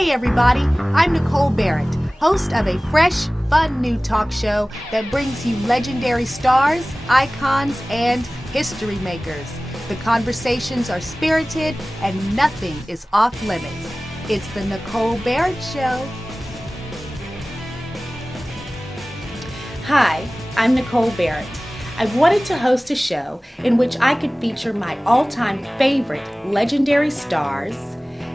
Hey everybody, I'm Nicole Barrett, host of a fresh, fun new talk show that brings you legendary stars, icons, and history makers. The conversations are spirited and nothing is off limits. It's the Nicole Barrett Show. Hi, I'm Nicole Barrett. I wanted to host a show in which I could feature my all-time favorite legendary stars,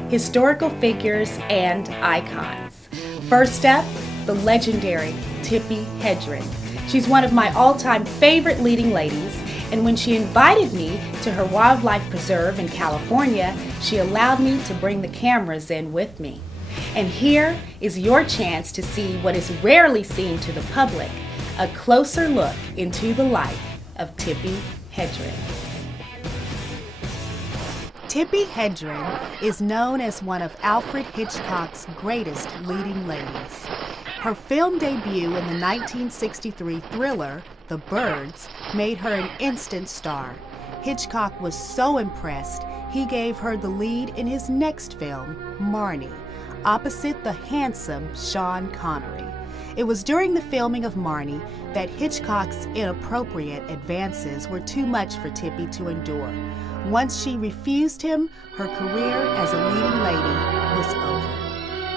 historical figures, and icons. First up, the legendary Tippi Hedren. She's one of my all-time favorite leading ladies, and when she invited me to her wildlife preserve in California, she allowed me to bring the cameras in with me. And here is your chance to see what is rarely seen to the public, a closer look into the life of Tippi Hedren. Tippi Hedren is known as one of Alfred Hitchcock's greatest leading ladies. Her film debut in the 1963 thriller, The Birds, made her an instant star. Hitchcock was so impressed, he gave her the lead in his next film, Marnie, opposite the handsome Sean Connery. It was during the filming of Marnie that Hitchcock's inappropriate advances were too much for Tippi to endure. Once she refused him, her career as a leading lady was over.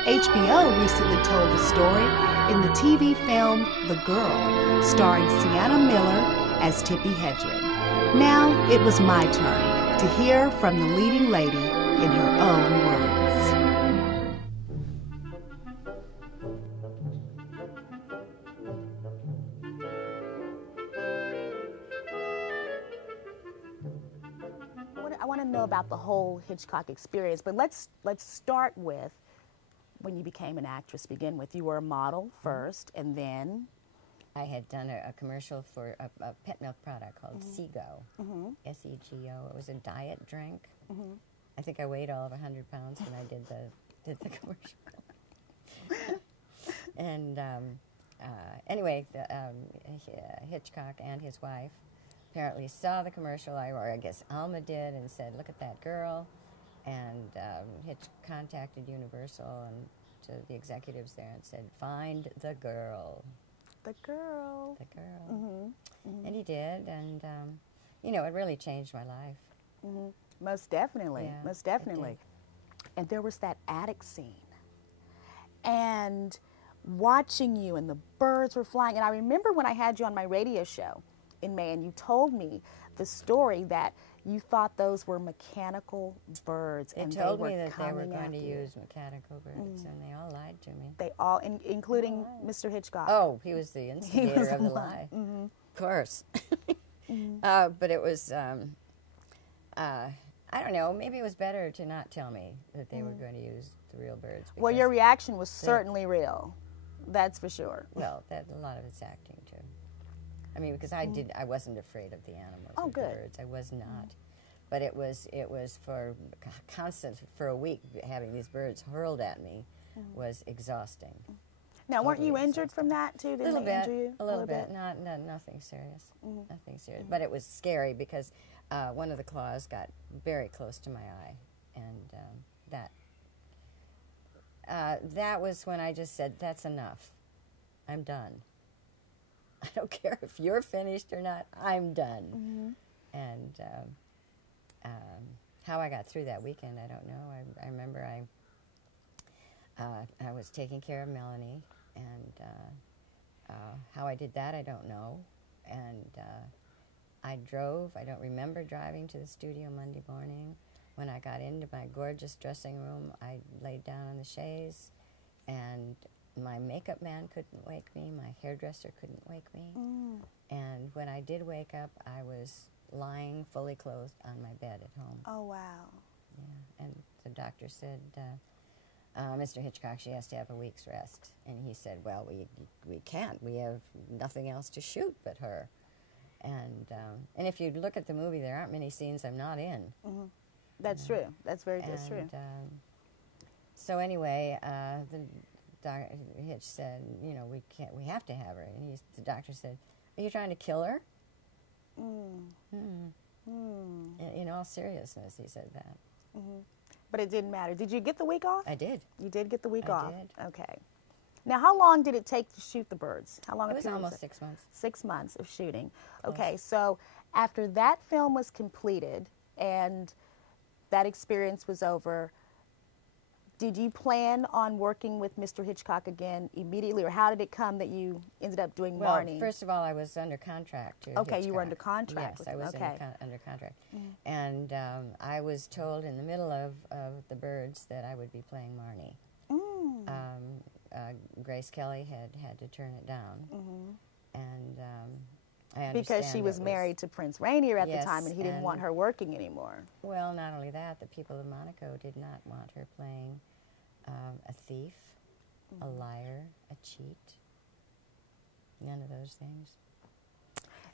HBO recently told the story in the TV film The Girl, starring Sienna Miller as Tippi Hedren. Now it was my turn to hear from the leading lady in her own words. I want to know about the whole Hitchcock experience, but let's start with when you became an actress to begin with. You were a model first, and then? I had done a commercial for a pet milk product called Sego, S-E-G-O. It was a diet drink. I think I weighed all of 100 pounds when I did the commercial. And anyway, Hitchcock and his wife apparently saw the commercial, or I guess Alma did, and said, "Look at that girl." And Hitch contacted Universal and to the executives there and said, "Find the girl." The girl. The girl. And he did, and you know, it really changed my life. Most definitely, Yeah, most definitely. And there was that attic scene, and watching you, and the birds were flying. And I remember when I had you on my radio show in May, and you told me the story that you thought those were mechanical birds. They told me that they were going to use mechanical birds, and they all lied to me. They all, including Mr. Hitchcock. Oh, he was the instigator of the lie. Of course. But it was, I don't know, maybe it was better to not tell me that they were going to use the real birds. Well, your reaction was certainly real. That's for sure. Well, a lot of it's acting, too. I mean, because I wasn't afraid of the animals or the birds. I was not. But it was for constant, for a week, having these birds hurled at me was exhausting. Now, weren't you injured from that, too? Didn't they injure you? A little bit. Nothing serious. Nothing serious. But it was scary because one of the claws got very close to my eye. And that was when I just said, that's enough. I'm done. I don't care if you're finished or not, I'm done. And how I got through that weekend, I don't know. I remember I was taking care of Melanie, and how I did that, I don't know. And I drove. I don't remember driving to the studio Monday morning. When I got into my gorgeous dressing room, I laid down on the chaise, and my makeup man couldn't wake me. My hairdresser couldn't wake me. And when I did wake up, I was lying fully clothed on my bed at home. Oh, wow. Yeah, and the doctor said, Mr. Hitchcock, she has to have a week's rest. And he said, well, we can't. We have nothing else to shoot but her. And if you look at the movie, there aren't many scenes I'm not in. That's true. That's true. So anyway, Hitch said, you know, we have to have her. And the doctor said, are you trying to kill her? In all seriousness, he said that. But it didn't matter. Did you get the week off? I did. You did get the week off? I did. Okay. Now, how long did it take to shoot the birds? How long? It was almost 6 months. 6 months of shooting. Okay, so after that film was completed and that experience was over, did you plan on working with Mr. Hitchcock again immediately, or how did it come that you ended up doing Marnie? Well, first of all, I was under contract to Okay, Hitchcock. you were under contract. Yes, I was under contract. And I was told in the middle of The Birds that I would be playing Marnie. Grace Kelly had to turn it down. And I understand because she was married to Prince Rainier at the time, and he didn't want her working anymore. Well, not only that, the people of Monaco did not want her playing a thief, a liar, a cheat. None of those things.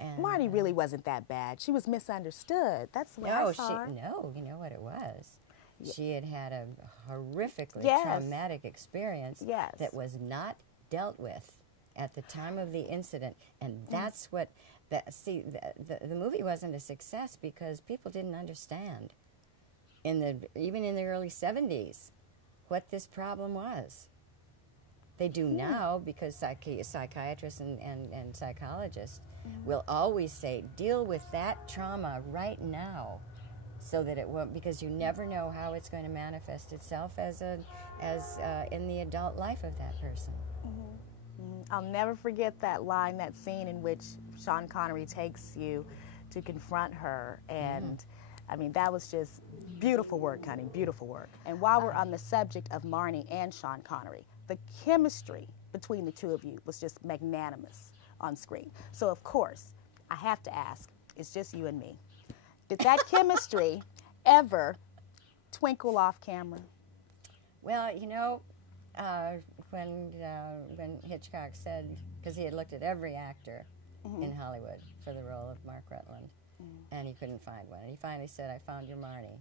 And, Marnie really wasn't that bad. She was misunderstood. That's what I saw her. No, you know what it was? She had had a horrifically Yes. traumatic experience Yes. that was not dealt with at the time of the incident, and that's what. The movie wasn't a success because people didn't understand, even in the early 70s, what this problem was. They do now because psychiatrists and psychologists will always say, deal with that trauma right now, so that it won't, because you never know how it's going to manifest itself as in the adult life of that person. I'll never forget that line, that scene in which Sean Connery takes you to confront her, and I mean, that was just beautiful work, honey, beautiful work. And while we're on the subject of Marnie and Sean Connery, the chemistry between the two of you was just magnanimous on screen. So of course, I have to ask, it's just you and me. Did that chemistry ever twinkle off camera? Well, you know, when Hitchcock said, because he had looked at every actor in Hollywood for the role of Mark Rutland, and he couldn't find one. And he finally said, I found your Marnie,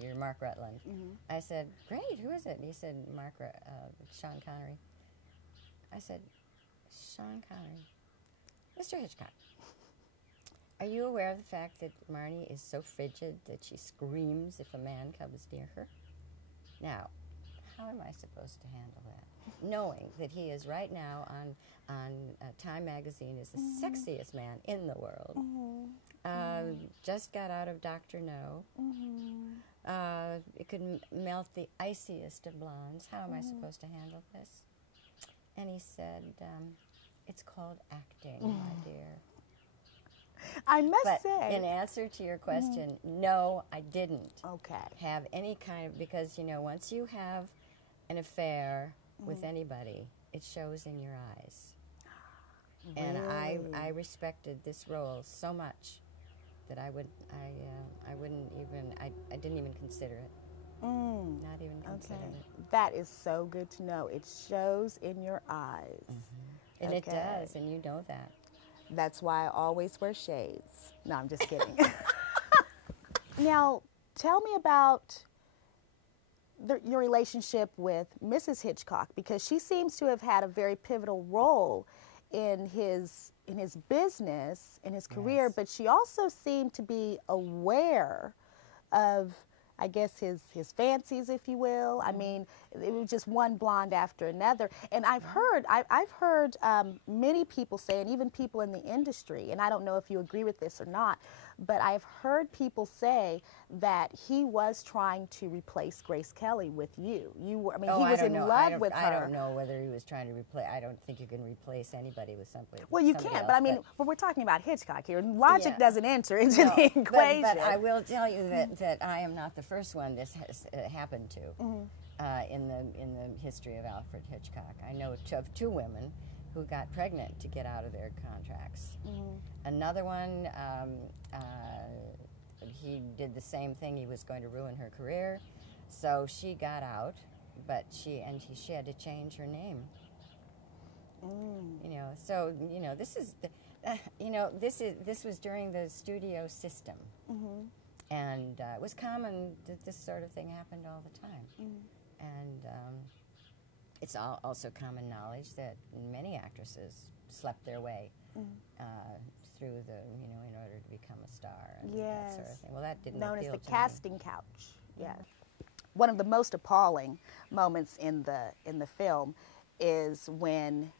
your Mark Rutland. I said, great, who is it? And he said, Sean Connery. I said, Sean Connery, Mr. Hitchcock, are you aware of the fact that Marnie is so frigid that she screams if a man comes near her? Now, how am I supposed to handle that? Knowing that he is right now on Time magazine as the sexiest man in the world. Just got out of Dr. No. It could melt the iciest of blondes. How am I supposed to handle this? And he said, it's called acting, my dear. I must say. In answer to your question, no, I didn't have any kind of, because, you know, once you have an affair with anybody, it shows in your eyes. Really? And I respected this role so much that I didn't even consider it. Not even consider it. That is so good to know. It shows in your eyes. And it does, and you know that. That's why I always wear shades. No, I'm just kidding. Now, tell me about your relationship with Mrs. Hitchcock, because she seems to have had a very pivotal role in his business, in his career, but she also seemed to be aware of, I guess, his fancies, if you will. I mean, it was just one blonde after another. And I've heard many people say, and even people in the industry, and I don't know if you agree with this or not, but I've heard people say that he was trying to replace Grace Kelly with you. He was in love with her. I don't know whether he was trying to replace. I don't think you can replace anybody with somebody. Well, you can't, but I mean, we're talking about Hitchcock here. Logic doesn't enter into the equation. But I will tell you that I am not the first one this has happened to in the history of Alfred Hitchcock. I know of two women who got pregnant to get out of their contracts. Another one, he did the same thing. He was going to ruin her career, so she got out, but she had to change her name. You know, so you know this is this was during the studio system, and it was common that this sort of thing happened all the time, and. It's also common knowledge that many actresses slept their way through in order to become a star and that sort of thing. Well, that didn't appeal to me. Known as the casting couch. Yes. one of the most appalling moments in the film is when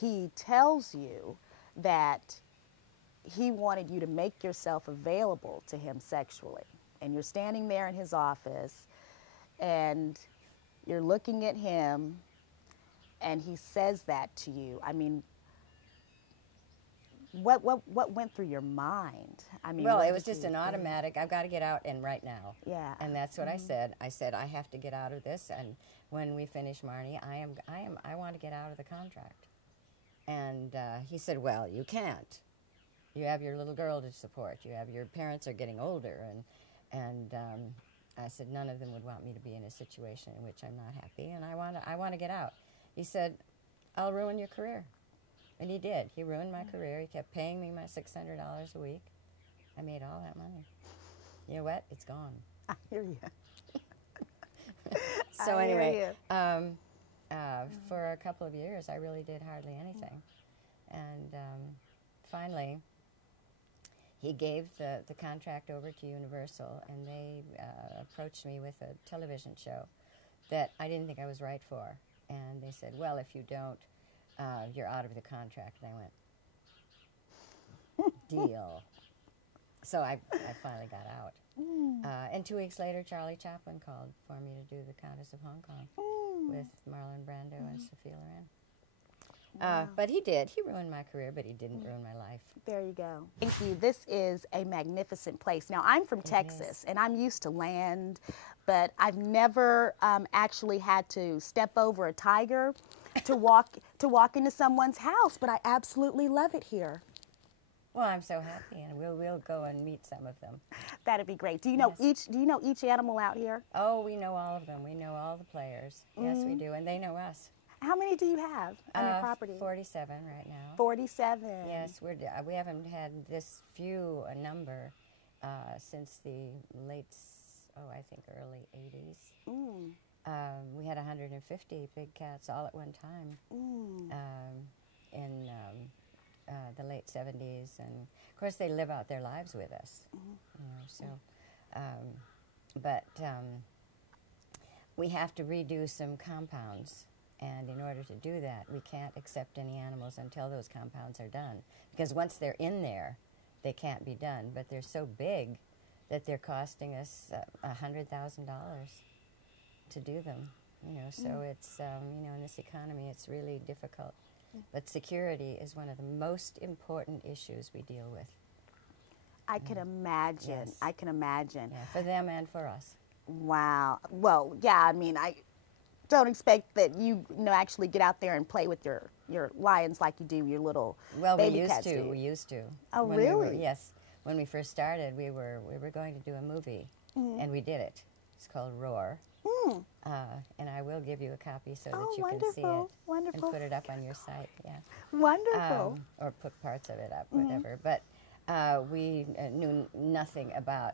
he tells you that he wanted you to make yourself available to him sexually. And you're standing there in his office and you're looking at him and he says that to you. I mean, what went through your mind? I mean, well, it was just an automatic, I've got to get out and right now. Yeah. And that's what I said. I said, I have to get out of this, and when we finish Marnie, I want to get out of the contract. And he said, well, you can't. You have your little girl to support. You have your parents are getting older, and I said none of them would want me to be in a situation in which I'm not happy, and I want to get out. He said, I'll ruin your career. And he did. He ruined my career. He kept paying me my $600 a week. I made all that money. You know what? It's gone. I hear you. So anyway, for a couple of years, I really did hardly anything. And finally, he gave the contract over to Universal, and they approached me with a television show that I didn't think I was right for. And they said, well, if you don't, you're out of the contract. And I went, deal. So I finally got out. And 2 weeks later, Charlie Chaplin called for me to do The Countess of Hong Kong with Marlon Brando and Sophia Loren. Wow. But he did. He ruined my career, but he didn't ruin my life. There you go. Thank you. This is a magnificent place. Now, I'm from Texas, and I'm used to land, but I've never actually had to step over a tiger to walk into someone's house, but I absolutely love it here. Well, I'm so happy, and we'll go and meet some of them. That'd be great. Do you know each animal out here? Oh, we know all of them. We know all the players. Yes, we do, and they know us. How many do you have on your property? 47 right now. 47. Yes, we haven't had this few a number since the late, I think early 80s. We had 150 big cats all at one time in the late 70s, and of course they live out their lives with us. You know, so, but we have to redo some compounds. And in order to do that, we can't accept any animals until those compounds are done. Because once they're in there, they can't be done. But they're so big that they're costing us $100,000 to do them. You know, so it's, you know, in this economy, it's really difficult. But security is one of the most important issues we deal with. I can imagine. Yes. I can imagine. Yeah, for them and for us. Wow. Well, yeah, I mean, I don't expect that you actually get out there and play with your lions like you do your little baby cats. Well, we used to. Oh, really? Yes. When we first started, we were going to do a movie, and we did it. It's called Roar. And I will give you a copy so that you can see it. Wonderful. And put it up on your site, yeah. Wonderful. Or put parts of it up, whatever. But we knew nothing about,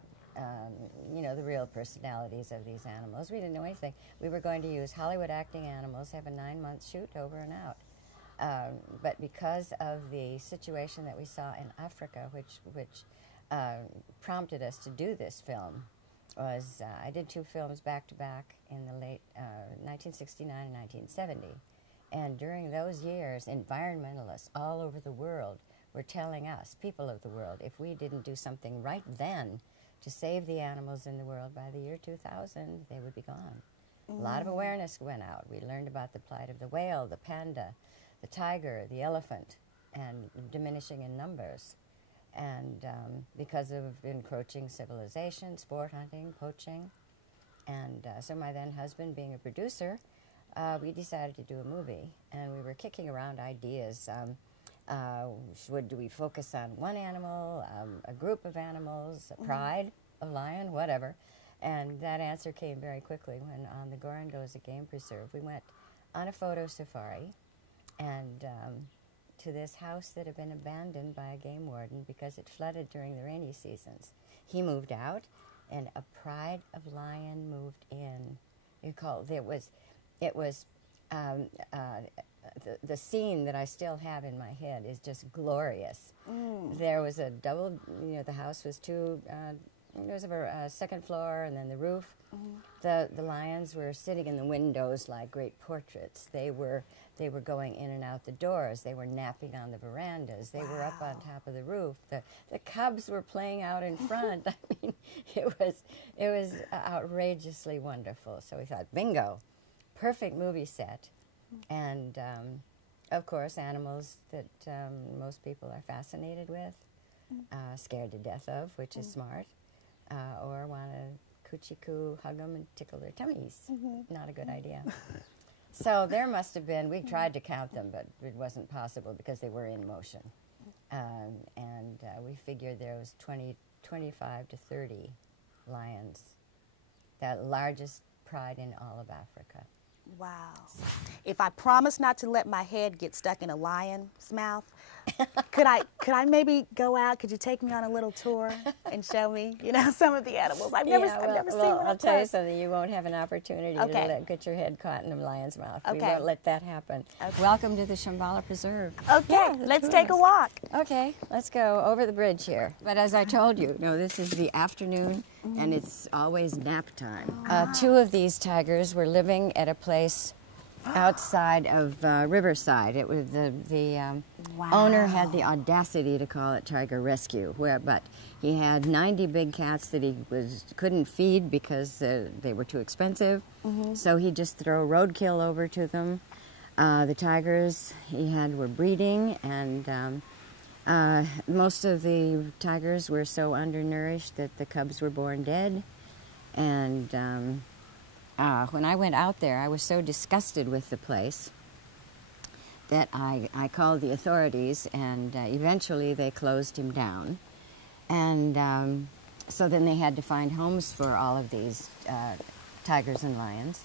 you know, the real personalities of these animals. We didn't know anything. We were going to use Hollywood acting animals, have a 9-month shoot over and out. But because of the situation that we saw in Africa, which prompted us to do this film, was I did 2 films back-to-back in the late 1969 and 1970. And during those years, environmentalists all over the world were telling us, people of the world, if we didn't do something right then to save the animals in the world, by the year 2000, they would be gone. A lot of awareness went out. We learned about the plight of the whale, the panda, the tiger, the elephant, and diminishing in numbers. And because of encroaching civilization, sport hunting, poaching. And so my then husband, being a producer, we decided to do a movie. And we were kicking around ideas. Do we focus on one animal, a group of animals, a pride, a lion, whatever? And that answer came very quickly when on the Gorongosa Game Preserve, we went on a photo safari and to this house that had been abandoned by a game warden because it flooded during the rainy seasons. He moved out, and a pride of lion moved in. The scene that I still have in my head is just glorious. There was a double, you know, the house was two, there was a second floor and then the roof. the lions were sitting in the windows like great portraits. They were going in and out the doors. They were napping on the verandas. They were up on top of the roof. The cubs were playing out in front. I mean, it was outrageously wonderful. So we thought, bingo, perfect movie set. And of course, animals that most people are fascinated with, scared to death of, which is smart, or want to coochie-coo, hug them, and tickle their tummies. Not a good idea. So there must have been, we tried to count them, but it wasn't possible because they were in motion. And we figured there was 25 to 30 lions, the largest pride in all of Africa. Wow. If I promise not to let my head get stuck in a lion's mouth, could I maybe go out? Could you take me on a little tour and show me, you know, some of the animals? I've never seen one. I'll tell you something. You won't have an opportunity to get your head caught in a lion's mouth. We won't let that happen. Welcome to the Shambhala Preserve. Okay, let's take a walk. Okay, let's go over the bridge here. But as I told you, this is the afternoon, and it's always nap time. Two of these tigers were living at a place outside of Riverside. It was the owner had the audacity to call it Tiger Rescue, but he had 90 big cats that he couldn't feed because they were too expensive. So he just throw roadkill over to them. The tigers he had were breeding, and most of the tigers were so undernourished that the cubs were born dead. And when I went out there, I was so disgusted with the place that I called the authorities, and eventually they closed him down. And so then they had to find homes for all of these tigers and lions.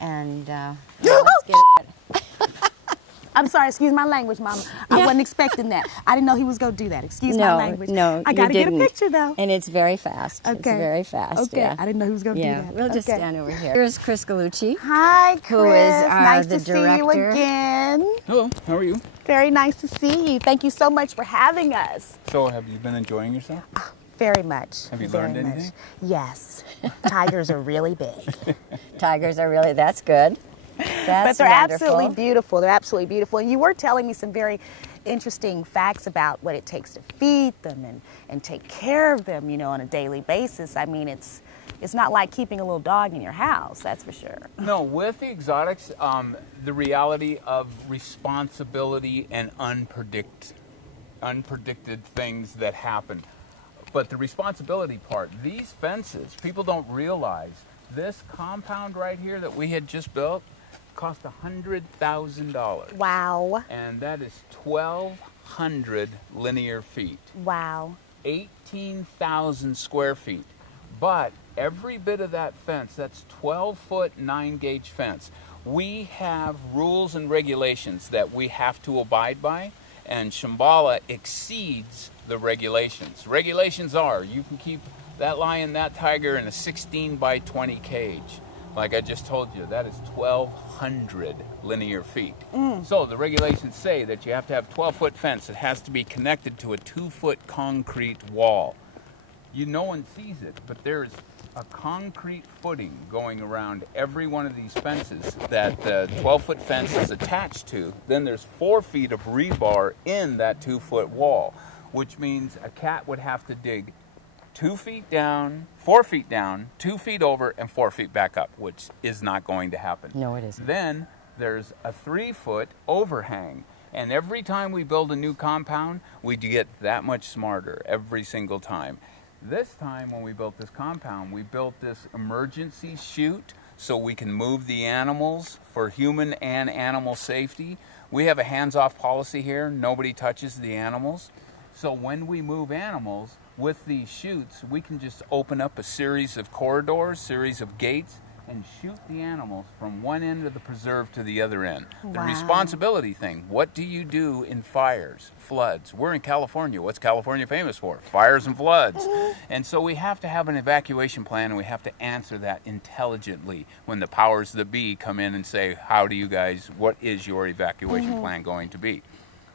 And let's get I'm sorry, excuse my language, Mama. I wasn't expecting that. I didn't know he was going to do that. Excuse my language. No, I got to get a picture, though. And it's very fast. Okay. It's very fast. Okay, I didn't know he was going to do that. We'll just stand over here. Here's Chris Galucci. Hi, Chris. Who is nice the to director. see you again. Hello, how are you? Very nice to see you. Thank you so much for having us. So, have you been enjoying yourself? Very much. Have you very learned anything? Much. Yes. Tigers are really big. Tigers are really, that's good. But they're wonderful. absolutely beautiful. They're absolutely beautiful. And you were telling me some very interesting facts about what it takes to feed them and take care of them, on a daily basis. I mean, it's not like keeping a little dog in your house, that's for sure. No, with the exotics, the reality of responsibility and unpredicted things that happen. But the responsibility part, these fences, people don't realize this compound right here that we had just built cost $100,000. Wow. And that is 1,200 linear feet. Wow. 18,000 square feet. But every bit of that fence, that's 12-foot, 9-gauge fence, we have rules and regulations that we have to abide by, and Shambhala exceeds the regulations. Regulations are, you can keep that lion, that tiger in a 16 by 20 cage. Like I just told you, that is 1,200 linear feet. So the regulations say that you have to have a 12-foot fence. It has to be connected to a 2-foot concrete wall. No one sees it, but there's a concrete footing going around every one of these fences that the 12-foot fence is attached to. Then there's 4 feet of rebar in that 2-foot wall, which means a cat would have to dig 2 feet down, 4 feet down, 2 feet over, and 4 feet back up, which is not going to happen. No, it isn't. Then there's a 3-foot overhang. And every time we build a new compound, we get that much smarter every single time. This time when we built this compound, we built this emergency chute so we can move the animals for human and animal safety. We have a hands-off policy here. Nobody touches the animals. So when we move animals, with these chutes, we can just open up a series of corridors, series of gates, and shoot the animals from one end of the preserve to the other end. Wow. The responsibility thing, what do you do in fires, floods? We're in California. What's California famous for? Fires and floods. And so we have to have an evacuation plan, and we have to answer that intelligently when the powers that be come in and say, what is your evacuation plan going to be?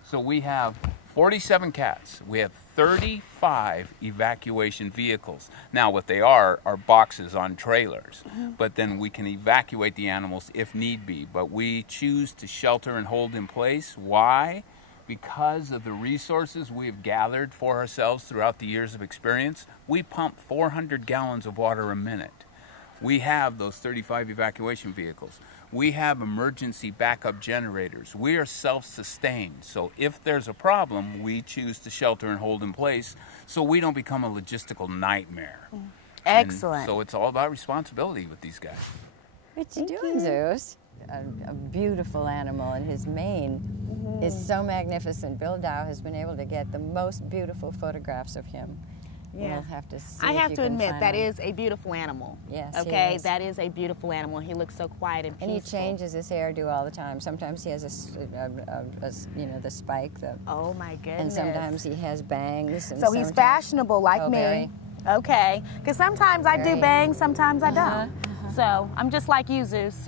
So we have 47 cats. We have 35 evacuation vehicles. Now, what they are boxes on trailers, but then we can evacuate the animals if need be. But we choose to shelter and hold in place. Why? Because of the resources we have gathered for ourselves throughout the years of experience. We pump 400 gallons of water a minute. We have those 35 evacuation vehicles. We have emergency backup generators. We are self-sustained. So if there's a problem, we choose to shelter and hold in place so we don't become a logistical nightmare. Excellent. And so it's all about responsibility with these guys. What you doing, Zeus? A beautiful animal, and his mane is so magnificent. Bill Dow has been able to get the most beautiful photographs of him. Yeah. We'll have to see. I if have you to can admit, find that him. is a beautiful animal. Yes, he okay, is. that is a beautiful animal. He looks so quiet and peaceful. And he changes his hairdo all the time. Sometimes he has the spike, Oh my goodness. and sometimes he has bangs. And So he's sometimes- fashionable like Oh, me. very. Okay, because sometimes I do Very. bangs, sometimes I Uh-huh, don't. So I'm just like you, Zeus.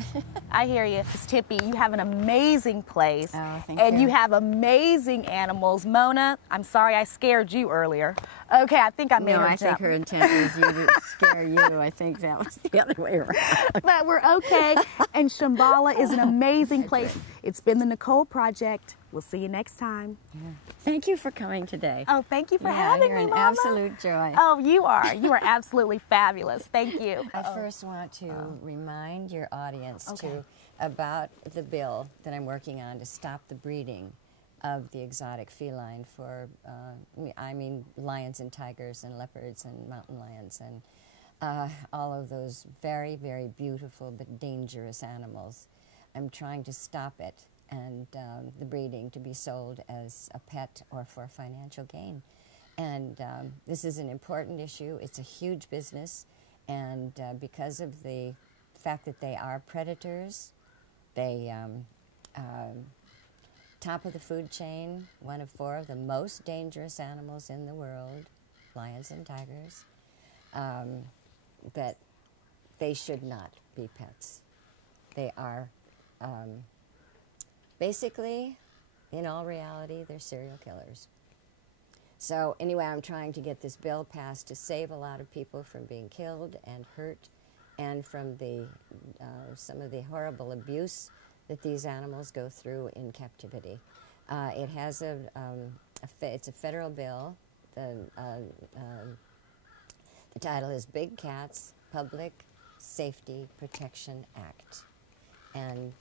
I hear you. Miss Tippi, you have an amazing place. Oh, thank and you. you have amazing animals. Mona, I'm sorry I scared you earlier. Okay, I think I made No, her I jump. think her intent was you to scare you. I think that was the other way around. But we're okay. And Shambhala is an amazing place. It's been the Nicole Project. We'll see you next time. Thank you for coming today. Oh, thank you for Yeah, having you're me, an Mama. absolute joy. Oh, you are. You are absolutely fabulous. Thank you. I first want to remind your audience Okay. about the bill that I'm working on to stop the breeding of the exotic feline for, lions and tigers and leopards and mountain lions and all of those very, very beautiful but dangerous animals. I'm trying to stop it and the breeding to be sold as a pet or for financial gain. And this is an important issue. It's a huge business. And because of the fact that they are predators, they top of the food chain, one of 4 of the most dangerous animals in the world, lions and tigers, that they should not be pets. They are basically, in all reality, they're serial killers. So anyway, I'm trying to get this bill passed to save a lot of people from being killed and hurt, and from the some of the horrible abuse that these animals go through in captivity. It has it's a federal bill. The title is Big Cats Public Safety Protection Act. And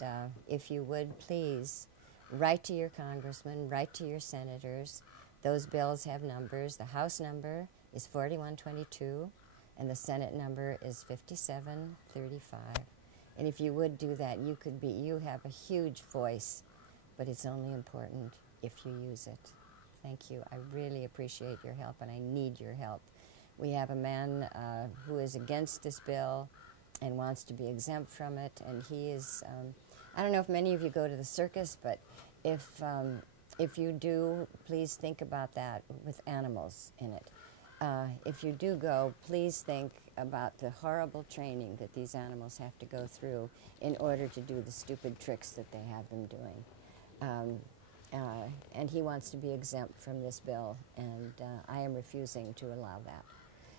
if you would please write to your congressman, write to your senators. Those bills have numbers. The House number is 4122, and the Senate number is 5735. And if you would do that, you have a huge voice, but it's only important if you use it. Thank you. I really appreciate your help, and I need your help. We have a man who is against this bill and wants to be exempt from it, and he is, I don't know if many of you go to the circus, but if you do, please think about that with animals in it. If you do go, please think about the horrible training that these animals have to go through in order to do the stupid tricks that they have them doing. And he wants to be exempt from this bill, and I am refusing to allow that.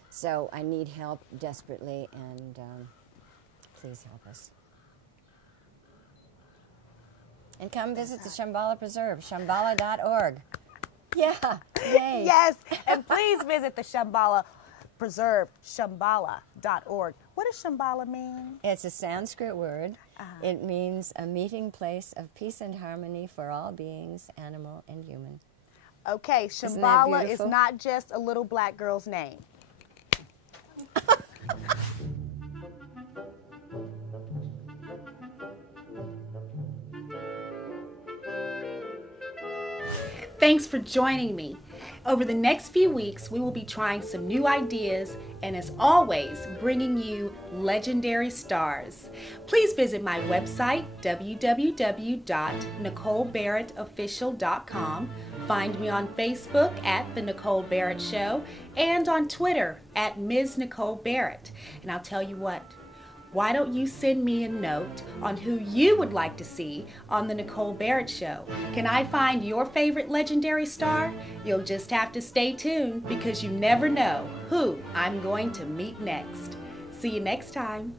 So I need help desperately, and please help us. And come visit the Shambhala Preserve, shambhala.org. Yeah, yay. Yes, and please visit the Shambhala Preserve, shambhala.org. What does Shambhala mean? It's a Sanskrit word. It means a meeting place of peace and harmony for all beings, animal and human. Okay, Isn't that Shambhala is beautiful? not just a little black girl's name. Thanks for joining me. Over the next few weeks, we will be trying some new ideas and, as always, bringing you legendary stars. Please visit my website, www.NicoleBarrettOfficial.com. Find me on Facebook at The Nicole Barrett Show and on Twitter at Ms. Nicole Barrett. And I'll tell you what, Why don't you send me a note on who you would like to see on The Nicole Barrett Show? Can I find your favorite legendary star? You'll just have to stay tuned because you never know who I'm going to meet next. See you next time.